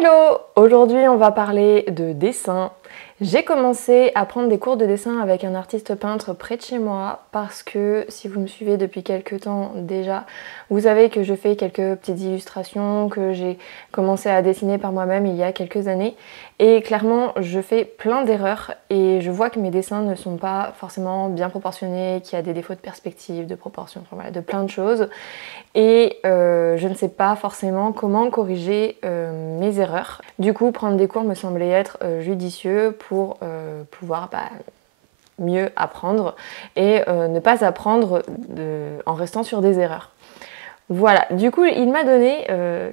Hello! Aujourd'hui on va parler de dessin. J'ai commencé à prendre des cours de dessin avec un artiste peintre près de chez moi parce que si vous me suivez depuis quelques temps déjà, vous savez que je fais quelques petites illustrations, que j'ai commencé à dessiner par moi-même il y a quelques années et clairement je fais plein d'erreurs et je vois que mes dessins ne sont pas forcément bien proportionnés, qu'il y a des défauts de perspective, de proportion, enfin voilà, de plein de choses et je ne sais pas forcément comment corriger mes erreurs. Du coup, prendre des cours me semblait être judicieux pour pouvoir mieux apprendre et ne pas apprendre en restant sur des erreurs. Voilà, du coup il m'a donné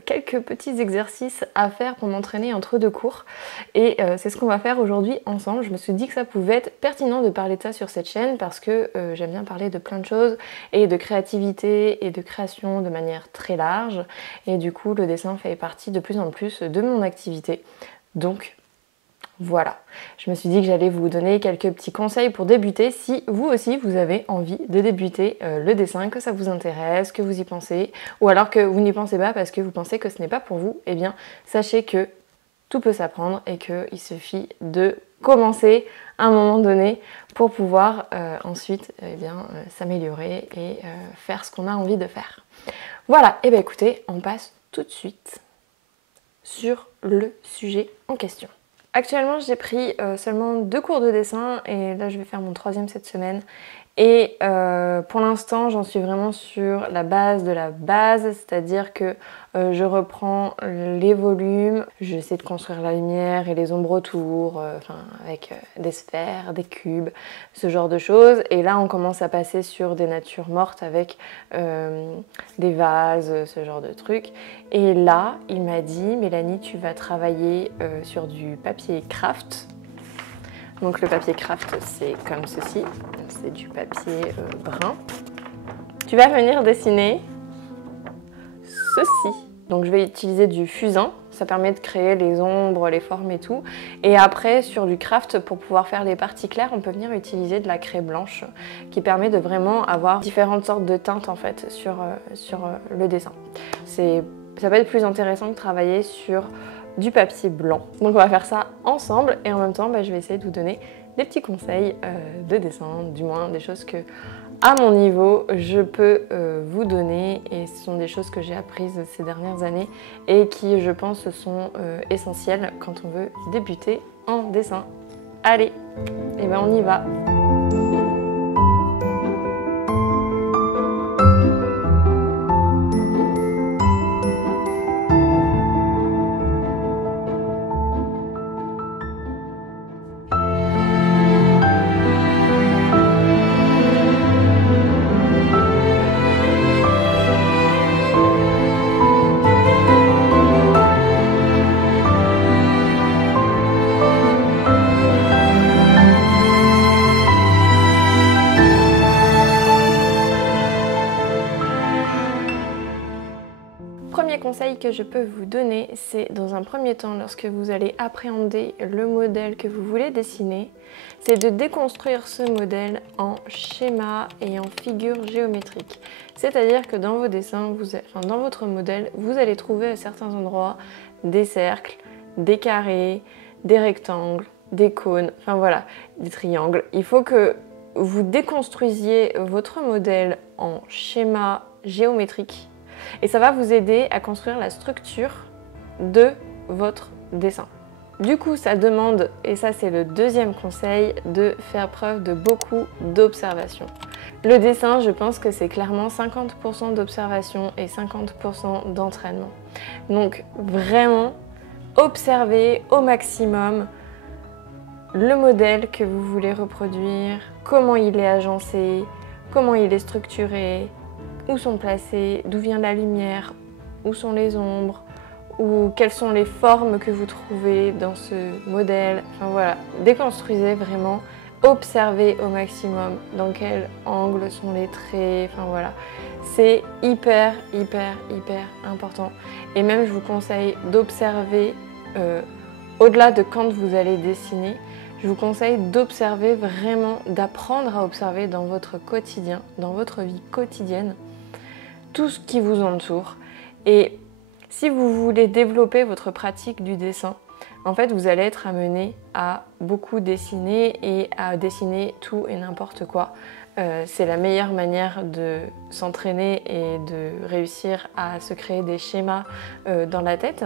quelques petits exercices à faire pour m'entraîner entre deux cours et c'est ce qu'on va faire aujourd'hui ensemble. Je me suis dit que ça pouvait être pertinent de parler de ça sur cette chaîne parce que j'aime bien parler de plein de choses et de créativité et de création de manière très large et du coup le dessin fait partie de plus en plus de mon activité. Donc voilà, je me suis dit que j'allais vous donner quelques petits conseils pour débuter si vous aussi vous avez envie de débuter le dessin, que ça vous intéresse, que vous y pensez, ou alors que vous n'y pensez pas parce que vous pensez que ce n'est pas pour vous, eh bien sachez que tout peut s'apprendre et qu'il suffit de commencer à un moment donné pour pouvoir ensuite s'améliorer et faire ce qu'on a envie de faire. Voilà, et bien écoutez, on passe tout de suite sur le sujet en question. Actuellement, j'ai pris seulement 2 cours de dessin et là, je vais faire mon 3e cette semaine. Et pour l'instant, j'en suis vraiment sur la base de la base, c'est-à-dire que je reprends les volumes, j'essaie de construire la lumière et les ombres autour, avec des sphères, des cubes, ce genre de choses. Et là, on commence à passer sur des natures mortes avec des vases, ce genre de trucs. Et là, il m'a dit, Mélanie, tu vas travailler sur du papier craft. Donc le papier craft, c'est comme ceci, c'est du papier brun. Tu vas venir dessiner ceci. Donc je vais utiliser du fusain, ça permet de créer les ombres, les formes et tout. Et après, sur du craft, pour pouvoir faire les parties claires, on peut venir utiliser de la craie blanche qui permet de vraiment avoir différentes sortes de teintes en fait sur le dessin. Ça peut être plus intéressant que travailler sur du papier blanc. Donc on va faire ça ensemble et en même temps je vais essayer de vous donner des petits conseils de dessin, du moins des choses que à mon niveau je peux vous donner et ce sont des choses que j'ai apprises ces dernières années et qui je pense sont essentielles quand on veut débuter en dessin. Allez, et on y va. Premier conseil que je peux vous donner, c'est dans un premier temps, lorsque vous allez appréhender le modèle que vous voulez dessiner, c'est de déconstruire ce modèle en schéma et en figure géométrique. C'est-à-dire que dans vos dessins, dans votre modèle, vous allez trouver à certains endroits des cercles, des carrés, des rectangles, des cônes, enfin voilà, des triangles. Il faut que vous déconstruisiez votre modèle en schéma géométrique. Et ça va vous aider à construire la structure de votre dessin. Du coup, ça demande, et ça c'est le deuxième conseil, de faire preuve de beaucoup d'observation. Le dessin, je pense que c'est clairement 50% d'observation et 50% d'entraînement. Donc vraiment, observez au maximum le modèle que vous voulez reproduire, comment il est agencé, comment il est structuré, où sont placées, d'où vient la lumière, où sont les ombres, ou quelles sont les formes que vous trouvez dans ce modèle. Enfin voilà, déconstruisez vraiment, observez au maximum dans quel angle sont les traits, enfin voilà. C'est hyper important. Et même je vous conseille d'observer, au-delà de quand vous allez dessiner, je vous conseille d'observer vraiment, d'apprendre à observer dans votre quotidien, dans votre vie quotidienne, tout ce qui vous entoure. Et Si vous voulez développer votre pratique du dessin, en fait, vous allez être amené à beaucoup dessiner et à dessiner tout et n'importe quoi. C'est la meilleure manière de s'entraîner et de réussir à se créer des schémas dans la tête,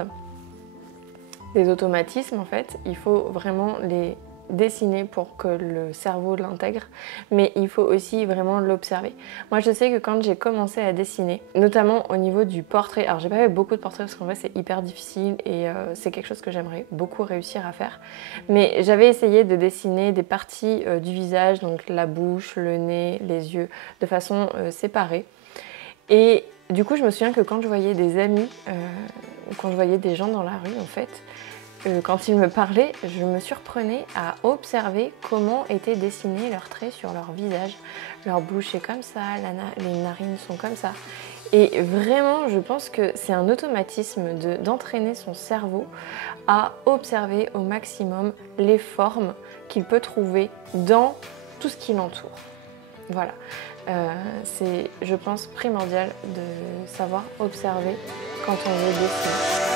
des automatismes en fait. Il faut vraiment les dessiner pour que le cerveau l'intègre, mais il faut aussi vraiment l'observer. Moi je sais que quand j'ai commencé à dessiner, notamment au niveau du portrait, alors j'ai pas fait beaucoup de portraits parce qu'en vrai c'est hyper difficile et c'est quelque chose que j'aimerais beaucoup réussir à faire, mais j'avais essayé de dessiner des parties du visage, donc la bouche, le nez, les yeux, de façon séparée. Et du coup je me souviens que quand je voyais des amis, ou quand je voyais des gens dans la rue en fait, quand ils me parlaient, je me surprenais à observer comment étaient dessinés leurs traits sur leur visage. Leur bouche est comme ça, les narines sont comme ça. Et vraiment, je pense que c'est un automatisme d'entraîner son cerveau à observer au maximum les formes qu'il peut trouver dans tout ce qui l'entoure. Voilà, c'est, je pense, primordial de savoir observer quand on veut dessiner.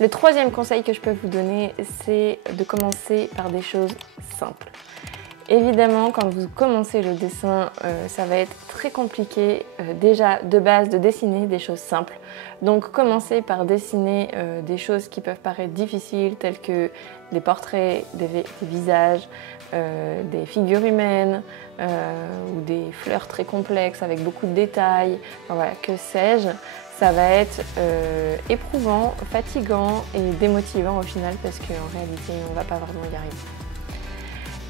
Le troisième conseil que je peux vous donner, c'est de commencer par des choses simples. Évidemment, quand vous commencez le dessin, ça va être très compliqué déjà de base de dessiner des choses simples. Donc commencez par dessiner des choses qui peuvent paraître difficiles, telles que des portraits, des visages, des figures humaines ou des fleurs très complexes avec beaucoup de détails, enfin, voilà, que sais-je. Ça va être éprouvant, fatigant et démotivant au final parce qu'en réalité, on ne va pas vraiment y arriver.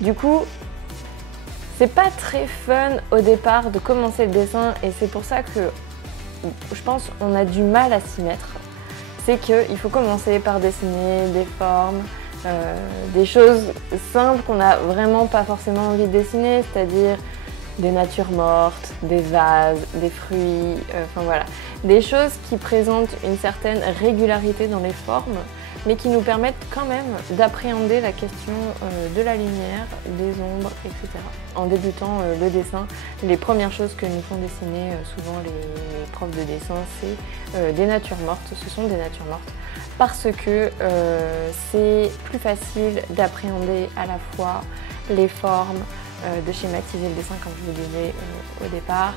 Du coup, c'est pas très fun au départ de commencer le dessin et c'est pour ça que je pense qu'on a du mal à s'y mettre. C'est qu'il faut commencer par dessiner des formes, des choses simples qu'on n'a vraiment pas forcément envie de dessiner, c'est-à-dire des natures mortes, des vases, des fruits, enfin voilà. Des choses qui présentent une certaine régularité dans les formes, mais qui nous permettent quand même d'appréhender la question de la lumière, des ombres, etc. En débutant le dessin, les premières choses que nous font dessiner souvent les profs de dessin, c'est des natures mortes. Ce sont des natures mortes parce que c'est plus facile d'appréhender à la fois les formes, de schématiser le dessin comme je vous disais au départ,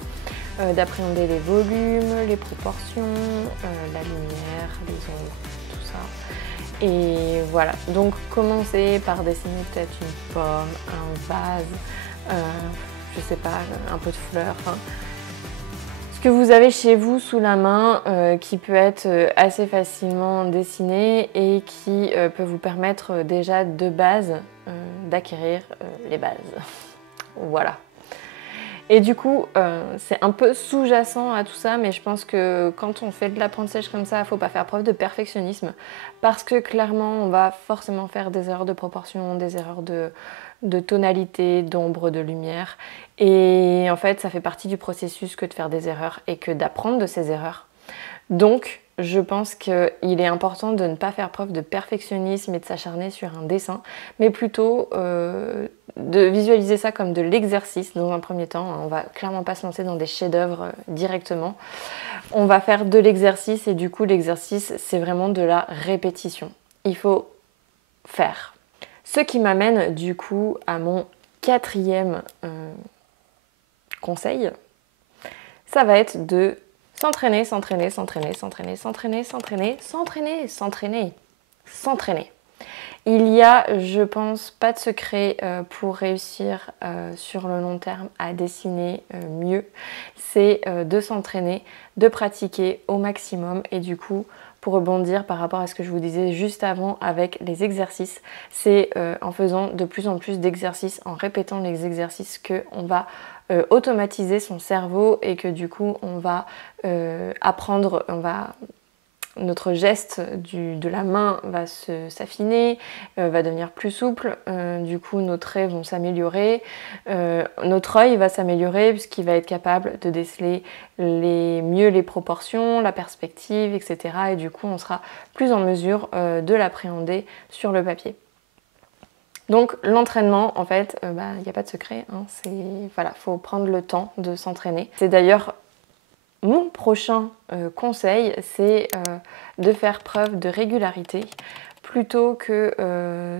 d'appréhender les volumes, les proportions, la lumière, les ombres, tout ça. Et voilà, donc commencez par dessiner peut-être une pomme, un vase, je sais pas, un peu de fleurs, hein. Ce que vous avez chez vous sous la main qui peut être assez facilement dessiné et qui peut vous permettre déjà de base d'acquérir les bases. Voilà. Et du coup, c'est un peu sous-jacent à tout ça, mais je pense que quand on fait de l'apprentissage comme ça, il ne faut pas faire preuve de perfectionnisme parce que clairement, on va forcément faire des erreurs de proportion, des erreurs de tonalité, d'ombre, de lumière. Et en fait, ça fait partie du processus que de faire des erreurs et que d'apprendre de ces erreurs. Donc, je pense qu'il est important de ne pas faire preuve de perfectionnisme et de s'acharner sur un dessin, mais plutôt de visualiser ça comme de l'exercice dans un premier temps. On va clairement pas se lancer dans des chefs-d'œuvre directement. On va faire de l'exercice et du coup, l'exercice, c'est vraiment de la répétition. Il faut faire. Ce qui m'amène du coup à mon quatrième conseil, ça va être de s'entraîner, s'entraîner, s'entraîner, s'entraîner, s'entraîner, s'entraîner, s'entraîner, s'entraîner, s'entraîner. Il y a, je pense, pas de secret pour réussir sur le long terme à dessiner mieux. C'est de s'entraîner, de pratiquer au maximum et du coup, pour rebondir par rapport à ce que je vous disais juste avant avec les exercices, c'est en faisant de plus en plus d'exercices, en répétant les exercices qu'on va automatiser son cerveau et que du coup on va apprendre, notre geste de la main va s'affiner, va devenir plus souple, du coup nos traits vont s'améliorer, notre œil va s'améliorer puisqu'il va être capable de déceler mieux les proportions, la perspective, etc. Et du coup on sera plus en mesure de l'appréhender sur le papier. Donc l'entraînement, en fait, il n'y a pas de secret, hein, voilà, faut prendre le temps de s'entraîner. C'est d'ailleurs mon prochain conseil, c'est de faire preuve de régularité plutôt que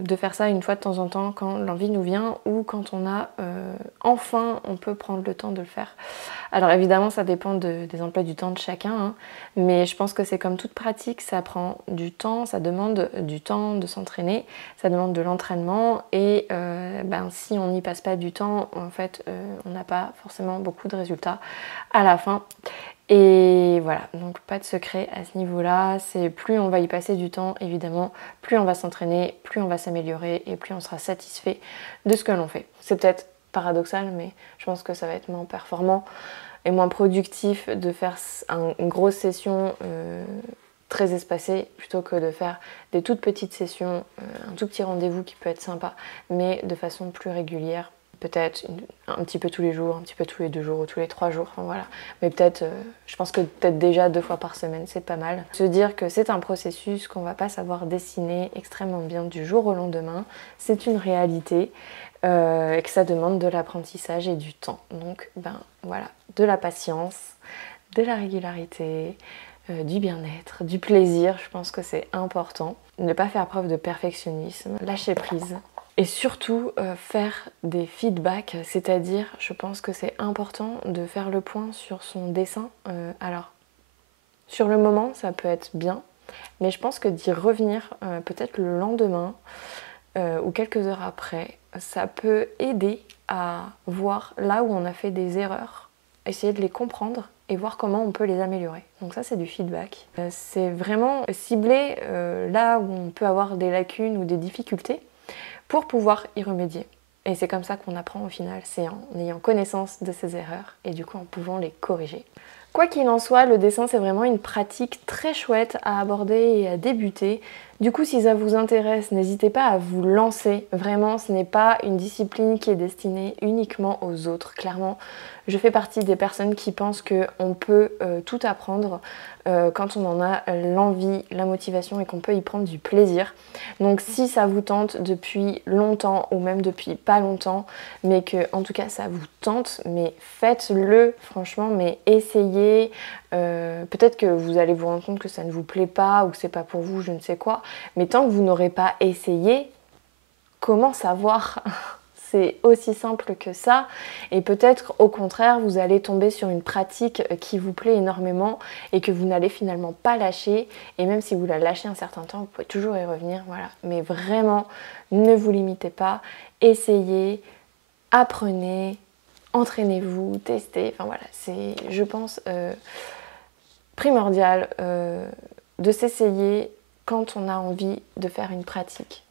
de faire ça une fois de temps en temps quand l'envie nous vient ou quand on peut prendre le temps de le faire. Alors évidemment ça dépend des emplois du temps de chacun, hein, mais je pense que c'est comme toute pratique, ça prend du temps, ça demande du temps de s'entraîner, ça demande de l'entraînement et si on n'y passe pas du temps, en fait on n'a pas forcément beaucoup de résultats à la fin. Et voilà, donc pas de secret à ce niveau-là, c'est plus on va y passer du temps, évidemment, plus on va s'entraîner, plus on va s'améliorer et plus on sera satisfait de ce que l'on fait. C'est peut-être paradoxal, mais je pense que ça va être moins performant et moins productif de faire une grosse session très espacée plutôt que de faire des toutes petites sessions, un tout petit rendez-vous qui peut être sympa, mais de façon plus régulière. Peut-être un petit peu tous les jours, un petit peu tous les 2 jours ou tous les 3 jours, enfin voilà. Mais peut-être, je pense que peut-être déjà 2 fois par semaine, c'est pas mal. Se dire que c'est un processus qu'on va pas savoir dessiner extrêmement bien du jour au lendemain, c'est une réalité et que ça demande de l'apprentissage et du temps. Donc voilà, de la patience, de la régularité, du bien-être, du plaisir, je pense que c'est important. Ne pas faire preuve de perfectionnisme, lâcher prise. Et surtout faire des feedbacks, c'est-à-dire je pense que c'est important de faire le point sur son dessin. Alors sur le moment ça peut être bien, mais je pense que d'y revenir peut-être le lendemain ou quelques heures après, ça peut aider à voir là où on a fait des erreurs, essayer de les comprendre et voir comment on peut les améliorer. Donc ça c'est du feedback. C'est vraiment cibler là où on peut avoir des lacunes ou des difficultés pour pouvoir y remédier. Et c'est comme ça qu'on apprend au final, c'est en ayant connaissance de ses erreurs et du coup en pouvant les corriger. Quoi qu'il en soit, le dessin c'est vraiment une pratique très chouette à aborder et à débuter. Du coup, si ça vous intéresse, n'hésitez pas à vous lancer. Vraiment, ce n'est pas une discipline qui est destinée uniquement aux autres. Clairement, je fais partie des personnes qui pensent qu'on peut tout apprendre quand on en a l'envie, la motivation et qu'on peut y prendre du plaisir. Donc si ça vous tente depuis longtemps ou même depuis pas longtemps, mais que en tout cas ça vous tente, mais faites-le franchement, mais essayez. Peut-être que vous allez vous rendre compte que ça ne vous plaît pas ou que c'est pas pour vous, je ne sais quoi, mais tant que vous n'aurez pas essayé, comment savoir? C'est aussi simple que ça et peut-être au contraire vous allez tomber sur une pratique qui vous plaît énormément et que vous n'allez finalement pas lâcher et même si vous la lâchez un certain temps vous pouvez toujours y revenir, voilà. Mais vraiment ne vous limitez pas, essayez, apprenez, entraînez-vous, testez, enfin voilà, c'est je pense primordial de s'essayer quand on a envie de faire une pratique.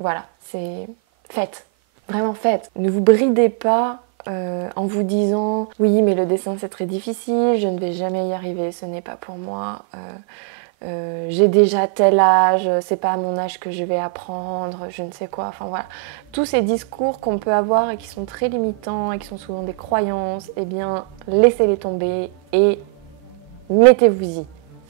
Voilà, c'est faites. Vraiment faites. Ne vous bridez pas en vous disant « Oui, mais le dessin c'est très difficile, je ne vais jamais y arriver, ce n'est pas pour moi. J'ai déjà tel âge, c'est pas à mon âge que je vais apprendre, je ne sais quoi. » Enfin voilà, tous ces discours qu'on peut avoir et qui sont très limitants et qui sont souvent des croyances, eh bien laissez-les tomber et mettez-vous-y.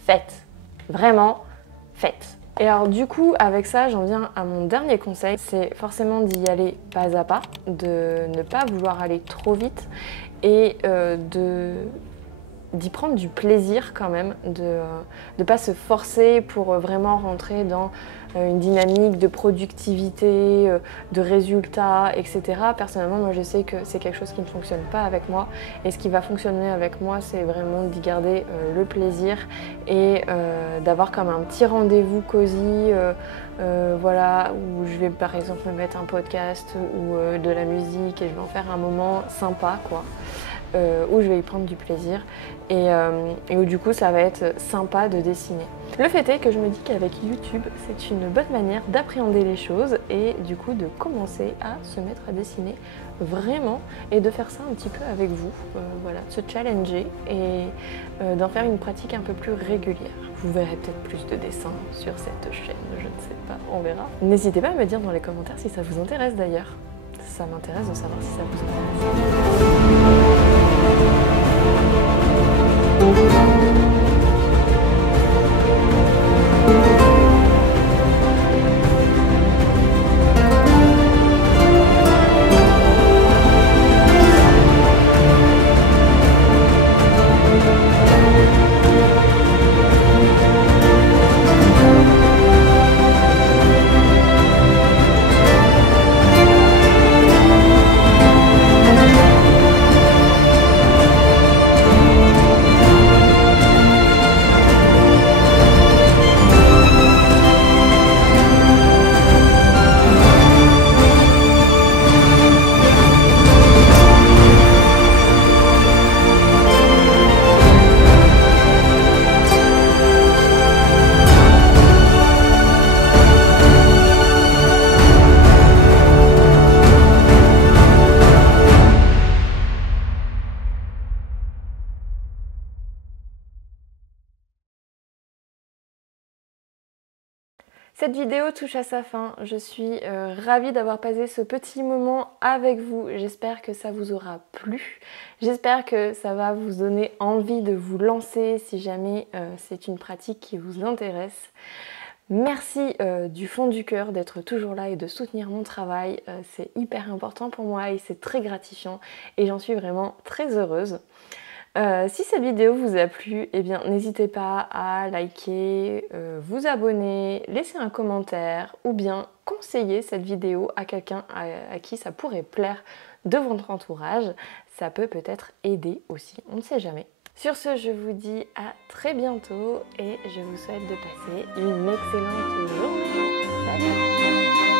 Faites. Vraiment, faites. Et alors du coup, avec ça, j'en viens à mon dernier conseil, c'est forcément d'y aller pas à pas, de ne pas vouloir aller trop vite et de d'y prendre du plaisir quand même, de ne pas se forcer pour vraiment rentrer dans une dynamique de productivité, de résultats, etc. Personnellement, moi je sais que c'est quelque chose qui ne fonctionne pas avec moi, et ce qui va fonctionner avec moi, c'est vraiment d'y garder le plaisir et d'avoir comme un petit rendez-vous cosy, voilà, où je vais par exemple me mettre un podcast ou de la musique et je vais en faire un moment sympa, quoi. Où je vais y prendre du plaisir et où du coup ça va être sympa de dessiner. Le fait est que je me dis qu'avec YouTube, c'est une bonne manière d'appréhender les choses et du coup de commencer à se mettre à dessiner vraiment et de faire ça un petit peu avec vous, voilà, de se challenger et d'en faire une pratique un peu plus régulière. Vous verrez peut-être plus de dessins sur cette chaîne, je ne sais pas, on verra. N'hésitez pas à me dire dans les commentaires si ça vous intéresse d'ailleurs. Ça m'intéresse de savoir si ça vous intéresse. Cette vidéo touche à sa fin, je suis ravie d'avoir passé ce petit moment avec vous, j'espère que ça vous aura plu, j'espère que ça va vous donner envie de vous lancer si jamais c'est une pratique qui vous intéresse. Merci du fond du cœur d'être toujours là et de soutenir mon travail, c'est hyper important pour moi et c'est très gratifiant et j'en suis vraiment très heureuse. Si cette vidéo vous a plu, eh bien n'hésitez pas à liker, vous abonner, laisser un commentaire ou bien conseiller cette vidéo à quelqu'un à qui ça pourrait plaire de votre entourage. Ça peut peut-être aider aussi, on ne sait jamais. Sur ce, je vous dis à très bientôt et je vous souhaite de passer une excellente journée. Salut!